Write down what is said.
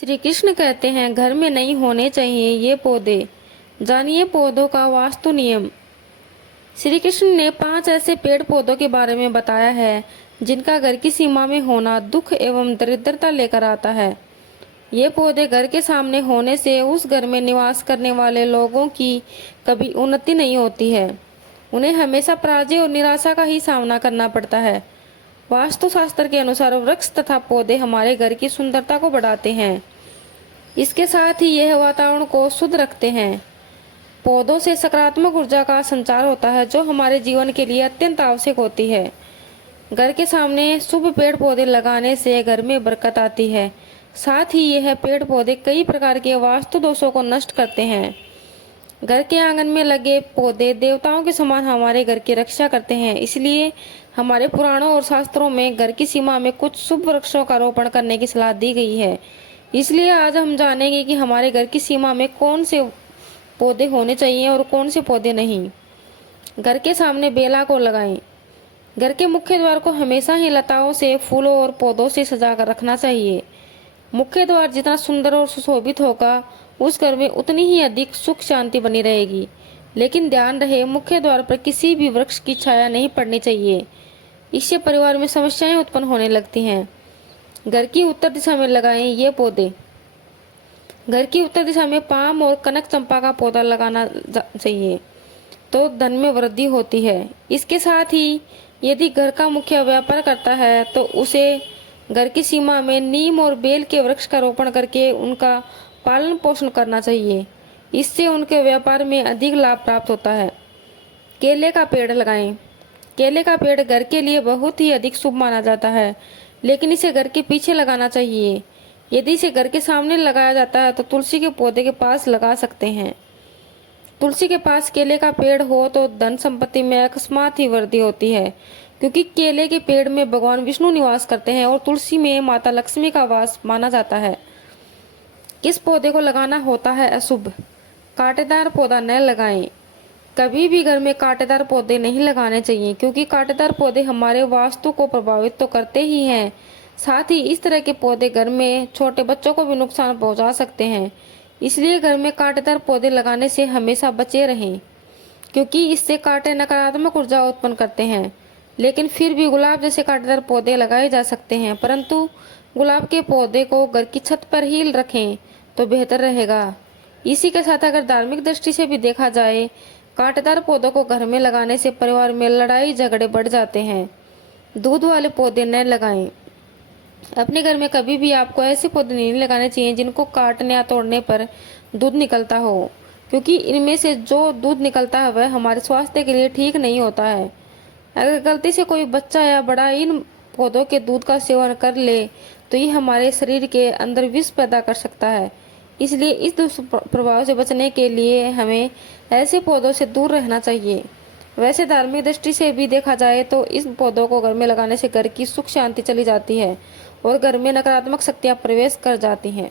श्री कृष्ण कहते हैं घर में नहीं होने चाहिए ये पौधे। जानिए पौधों का वास्तु नियम। श्री कृष्ण ने 5 ऐसे पेड़ पौधों के बारे में बताया है जिनका घर की सीमा में होना दुख एवं दरिद्रता लेकर आता है। ये पौधे घर के सामने होने से उस घर में निवास करने वाले लोगों की कभी उन्नति नहीं होती है। उन्हें हमेशा पराजय और निराशा का ही सामना करना पड़ता है। वास्तुशास्त्र के अनुसार वृक्ष तथा पौधे हमारे घर की सुंदरता को बढ़ाते हैं। इसके साथ ही यह वातावरण को शुद्ध रखते हैं। पौधों से सकारात्मक ऊर्जा का संचार होता है जो हमारे जीवन के लिए अत्यंत आवश्यक होती है। घर के सामने शुभ पेड़ पौधे लगाने से घर में बरकत आती है। साथ ही यह पेड़ पौधे कई प्रकार के वास्तु दोषों को नष्ट करते हैं। घर के आंगन में लगे पौधे देवताओं के समान हमारे घर की रक्षा करते हैं। इसलिए हमारे पुराणों और शास्त्रों में घर की सीमा में कुछ शुभ वृक्षों का रोपण करने की सलाह दी गई है। इसलिए आज हम जानेंगे कि हमारे घर की सीमा में कौन से पौधे होने चाहिए और कौन से पौधे नहीं। घर के सामने बेला को लगाएं। घर के मुख्य द्वार को हमेशा ही लताओं से, फूलों और पौधों से सजा कर रखना चाहिए। मुख्य द्वार जितना सुंदर और सुशोभित होगा उस घर में उतनी ही अधिक सुख शांति बनी रहेगी। लेकिन ध्यान रहे मुख्य द्वार पर किसी भी वृक्ष की छाया नहीं पड़नी चाहिए। इससे परिवार में समस्याएं उत्पन्न होने लगती हैं। घर की उत्तर दिशा में लगाएं ये पौधे। घर की उत्तर दिशा में पाम और कनक चंपा का पौधा लगाना चाहिए तो धन में वृद्धि होती है। इसके साथ ही यदि घर का मुखिया व्यापार करता है तो उसे घर की सीमा में नीम और बेल के वृक्ष का रोपण करके उनका पालन पोषण करना चाहिए। इससे उनके व्यापार में अधिक लाभ प्राप्त होता है। केले का पेड़ लगाएं। केले का पेड़ घर के लिए बहुत ही अधिक शुभ माना जाता है, लेकिन इसे घर के पीछे लगाना चाहिए। यदि इसे घर के सामने लगाया जाता है तो तुलसी के पौधे के पास लगा सकते हैं। तुलसी के पास केले का पेड़ हो तो धन संपत्ति में अकस्मात ही वृद्धि होती है, क्योंकि केले के पेड़ में भगवान विष्णु निवास करते हैं और तुलसी में माता लक्ष्मी का वास माना जाता है। किस पौधे को लगाना होता है अशुभ? कांटेदार पौधा न लगाएं। कभी भी घर में कांटेदार पौधे नहीं लगाने चाहिए, क्योंकि कांटेदार पौधे हमारे वास्तु को प्रभावित तो करते ही हैं, साथ ही इस तरह के पौधे घर में छोटे बच्चों को भी नुकसान पहुंचा सकते हैं। इसलिए घर में कांटेदार पौधे लगाने से हमेशा बचे रहें, क्योंकि इससे कांटे नकारात्मक ऊर्जा उत्पन्न करते हैं। लेकिन फिर भी गुलाब जैसे कांटेदार पौधे लगाए जा सकते हैं, परंतु गुलाब के पौधे को घर की छत पर ही रखें तो बेहतर रहेगा। इसी के साथ अगर धार्मिक दृष्टि से भी देखा जाए, कांटेदार पौधों को घर में लगाने से परिवार में लड़ाई झगड़े बढ़ जाते हैं। दूध वाले पौधे न लगाएं। अपने घर में कभी भी आपको ऐसे पौधे नहीं लगाने चाहिए जिनको काटने या तोड़ने पर दूध निकलता हो, क्योंकि इनमें से जो दूध निकलता है वह हमारे स्वास्थ्य के लिए ठीक नहीं होता है। अगर गलती से कोई बच्चा या बड़ा इन पौधों के दूध का सेवन कर ले तो ये हमारे शरीर के अंदर विष पैदा कर सकता है। इसलिए इस दुष्प्रभाव से बचने के लिए हमें ऐसे पौधों से दूर रहना चाहिए। वैसे धार्मिक दृष्टि से भी देखा जाए तो इस पौधों को घर में लगाने से घर की सुख शांति चली जाती है और घर में नकारात्मक शक्तियां प्रवेश कर जाती हैं।